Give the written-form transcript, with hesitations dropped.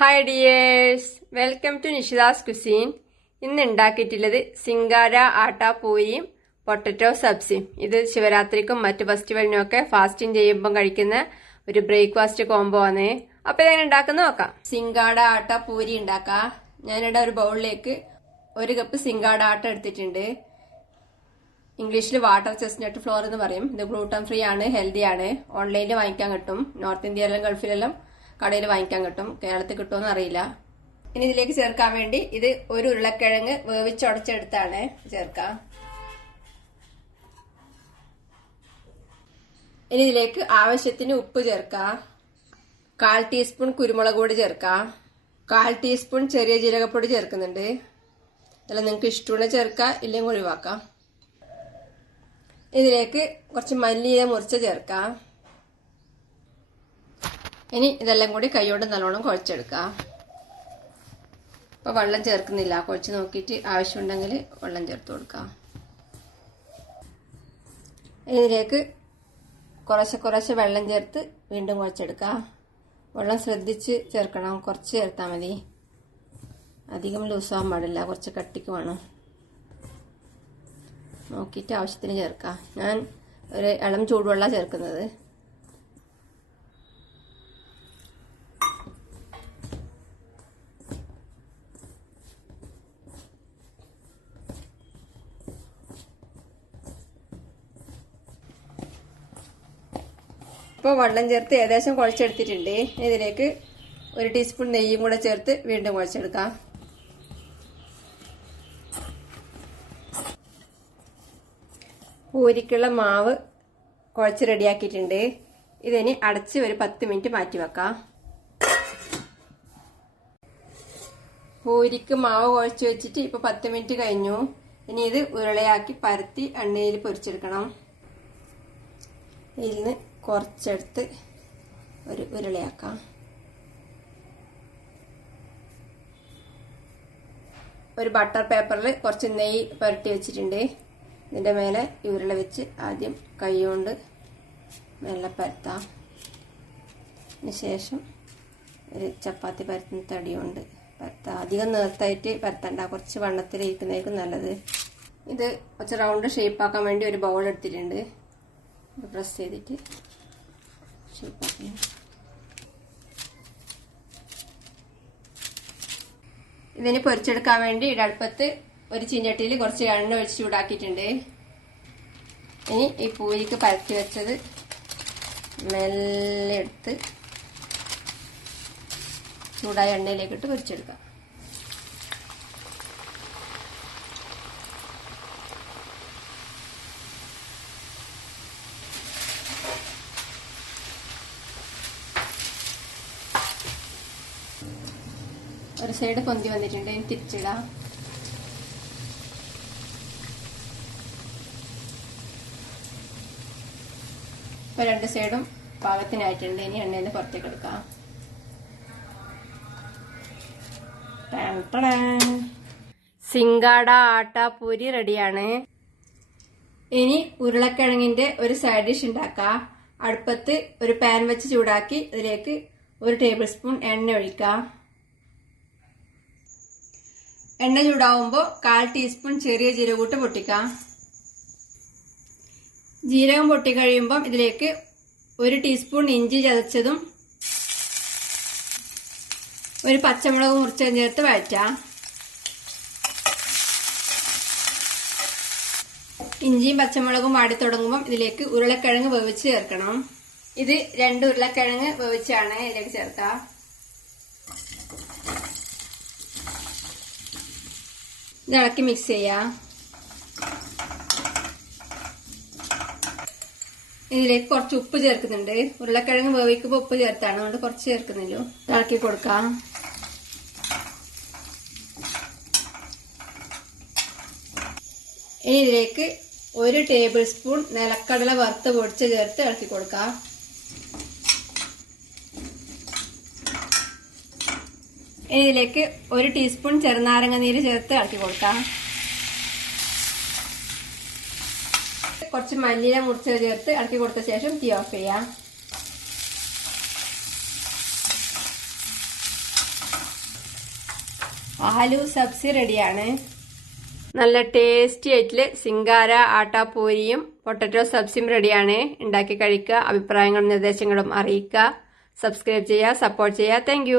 Hi dears, welcome to Nishita's cuisine. ഇന്ന് ഉണ്ടാക്കിയിട്ടുള്ളത് സിംഗാര ആട്ട പൂരിയും potato സബ്സിയും. ഇത് ശിവരാത്രിക്കും മറ്റു ഫെസ്റ്റിവലിനും ഒക്കെ ഫാസ്റ്റിംഗ് ചെയ്യുമ്പോൾ കഴിക്കുന്ന ഒരു ബ്രേക്ക്ഫാസ്റ്റ് കോംബോ ആണ്. അപ്പൊ ഇതെങ്ങനെ ഉണ്ടാക്കുന്ന നോക്കാം. സിംഗാട ആട്ട പൂരി ഉണ്ടാക്കാം. ഞാനിവിടെ ഒരു ബൗളിലേക്ക് 1 കപ്പ് സിംഗാട ആട്ട എടുത്തിട്ടുണ്ട്. ഇംഗ്ലീഷിൽ വാട്ടർ ചെസ്റ്റ്നട്ട് ഫ്ലോർ എന്ന് പറയും. ഇത് ഗ്ലൂട്ടൻ ഫ്രീ ആണ്, ഹെൽത്തി ആണ്. ഓൺലൈനിൽ വാങ്ങിക്കാൻ കിട്ടും. നോർത്ത് ഇന്ത്യയിലും ഗൾഫിലെല്ലാം കടയിൽ വാങ്ങിക്കാൻ കിട്ടും. കേരളത്തിൽ കിട്ടുമെന്ന് അറിയില്ല. ഇനി ഇതിലേക്ക് ചേർക്കാൻ വേണ്ടി ഇത് 1 ഉരുളക്കിഴങ്ങ് വേവിച്ചുടച്ചെടുത്താണ് ചേർക്കാം. ഇനി ഇതിലേക്ക് ആവശ്യത്തിന് ഉപ്പ് ചേർക്കാം. 1/4 ടീസ്പൂൺ കുരുമുളക് പൊടി ചേർക്കാം. 1/4 ടീസ്പൂൺ ചെറിയ ജീരകപ്പൊടി ചേർക്കുന്നുണ്ട്. അല്ല, നിങ്ങൾക്ക് ഇഷ്ടമുള്ള ചേർക്കാം, ഇല്ലെങ്കിൽ ഒഴിവാക്കാം. ഇതിലേക്ക് കുറച്ച് മല്ലിയില മുറിച്ച് ചേർക്കാം. ഇനി ഇതെല്ലാം കൂടി കൈയോട് നല്ലോണം കുഴച്ചെടുക്കാം. ഇപ്പൊ വെള്ളം ചേർക്കുന്നില്ല, കുഴച്ച് നോക്കിയിട്ട് ആവശ്യമുണ്ടെങ്കിൽ വെള്ളം ചേർത്ത് കൊടുക്കാം. ഇതിലേക്ക് കുറച്ച് വെള്ളം ചേർത്ത് വീണ്ടും കുഴച്ചെടുക്കാം. വെള്ളം ശ്രദ്ധിച്ച് ചേർക്കണം, കുറച്ച് ചേർത്താൽ മതി. അധികം ലൂസാവാൻ പാടില്ല, കുറച്ച് കട്ടിക്ക് വേണം. നോക്കിയിട്ട് ആവശ്യത്തിന് ചേർക്കാം. ഞാൻ ഒരു ഇളം ചൂടുവെള്ളം ചേർക്കുന്നത്. ഇപ്പോൾ വെള്ളം ചേർത്ത് ഏകദേശം കുഴച്ചെടുത്തിട്ടുണ്ട്. ഇതിലേക്ക് 1 ടീസ്പൂൺ നെയ്യും കൂടെ ചേർത്ത് വീണ്ടും കുഴച്ചെടുക്കാം. പൂരിക്കുള്ള മാവ് കുഴച്ച് റെഡിയാക്കിയിട്ടുണ്ട്. ഇതിനി അടച്ച് ഒരു 10 മിനിറ്റ് മാറ്റി വെക്കാം. പൂരിക്ക് മാവ് കുഴച്ച് വെച്ചിട്ട് ഇപ്പൊ 10 മിനിറ്റ് കഴിഞ്ഞു. ഇനി ഇത് ഉരുളയാക്കി പരത്തി എണ്ണയിൽ പൊരിച്ചെടുക്കണം. ഇതിൽ നിന്ന് കുറച്ചെടുത്ത് ഒരു ഉരുളയാക്കാം. ഒരു ബട്ടർ പേപ്പറിൽ കുറച്ച് നെയ്യ് പുരട്ടി വെച്ചിട്ടുണ്ട്. ഇതിൻ്റെ മേലെ ഈ ഉരുള വെച്ച് ആദ്യം കൈ കൊണ്ട് മെല്ലെ പരത്താം. അതിന് ശേഷം ഒരു ചപ്പാത്തി പരത്തുന്ന തടി കൊണ്ട് പരത്താം. അധികം നേർത്തായിട്ട് പരത്തണ്ട, കുറച്ച് വണ്ണത്തിലിരിക്കുന്നതായിരിക്കും നല്ലത്. ഇത് കുറച്ച് റൗണ്ട് ഷേപ്പാക്കാൻ വേണ്ടി ഒരു ബൗൾ എടുത്തിട്ടുണ്ട്. പ്രസ് ചെയ്തിട്ട് ഷേപ്പാക്കി. ഇതിന് പൊരിച്ചെടുക്കാൻ വേണ്ടി അടുപ്പത്ത് ഒരു ചീനച്ചട്ടിയിൽ കുറച്ച് എണ്ണ ഒഴിച്ച് ചൂടാക്കിയിട്ടുണ്ട്. ഇനി ഈ പൂരിക്ക് പരത്തി വെച്ചത് മെല്ലെ എടുത്ത് ചൂടായ എണ്ണയിലേക്കിട്ട് പൊരിച്ചെടുക്കാം. ഒരു സൈഡ് പൊന്തി വന്നിട്ടുണ്ട്. ഇനി തിരിച്ചിടാം. ഇപ്പൊ 2 സൈഡും പാകത്തിനായിട്ടുണ്ട്. ഇനി എണ്ണയിൽ നിന്ന് പുറത്തേക്ക് എടുക്കാം. സിംഗാട ആട്ട പൂരി റെഡിയാണ്. ഇനി ഉരുളക്കിഴങ്ങിന്റെ ഒരു സൈഡ് ഡിഷ് ഉണ്ടാക്കാം. അടുപ്പത്ത് ഒരു പാൻ വെച്ച് ചൂടാക്കി അതിലേക്ക് 1 ടേബിൾ സ്പൂൺ എണ്ണ ഒഴിക്കാം. എണ്ണ ചൂടാവുമ്പോൾ 1/4 ടീസ്പൂൺ ചെറിയ ജീരകൂട്ട് പൊട്ടിക്കാം. ജീരകം പൊട്ടിക്കഴിയുമ്പം ഇതിലേക്ക് 1 ടീസ്പൂൺ ഇഞ്ചി ചതച്ചതും 1 പച്ചമുളക് മുറിച്ചതും ചേർത്ത് വഴറ്റാം. ഇഞ്ചിയും പച്ചമുളകും വാടി തുടങ്ങുമ്പം ഇതിലേക്ക് ഉരുളക്കിഴങ്ങ് വേവിച്ച് ചേർക്കണം. ഇത് 2 ഉരുളക്കിഴങ്ങ് വേവിച്ചാണ് ഇതിലേക്ക് ചേർക്കാം. ഇത് ഇളക്കി മിക്സ് ചെയ്യാം. ഇതിലേക്ക് കുറച്ച് ഉപ്പ് ചേർക്കുന്നുണ്ട്. ഉരുളക്കിഴങ്ങ് വേവിക്കുമ്പോൾ ഉപ്പ് ചേർത്താണ്, അതുകൊണ്ട് കുറച്ച് ചേർക്കുന്നില്ലോ. ഇളക്കി കൊടുക്കാം. ഇനി ഇതിലേക്ക് 1 ടേബിൾ സ്പൂൺ നിലക്കടല വറുത്ത് പൊടിച്ച് ചേർത്ത് ഇളക്കി കൊടുക്കാം. ഇനി ഇതിലേക്ക് 1 ടീസ്പൂൺ ചെറുനാരങ്ങ നീര് ചേർത്ത് ഇളക്കി കൊടുക്കാം. കുറച്ച് മല്ലിയില മുറിച്ച് ചേർത്ത് ഇളക്കി കൊടുത്ത ശേഷം തീ ഓഫ് ചെയ്യാം. ആലു സബ്സി റെഡിയാണ്. നല്ല ടേസ്റ്റി ആയിട്ടുള്ള സിംഗാര ആട്ടാപ്പൂരിയും പൊട്ടറ്റോ സബ്സിയും റെഡിയാണ്. ഉണ്ടാക്കി കഴിക്കുക. അഭിപ്രായങ്ങളും നിർദ്ദേശങ്ങളും അറിയിക്കുക. സബ്സ്ക്രൈബ് ചെയ്യുക, സപ്പോർട്ട് ചെയ്യുക. താങ്ക്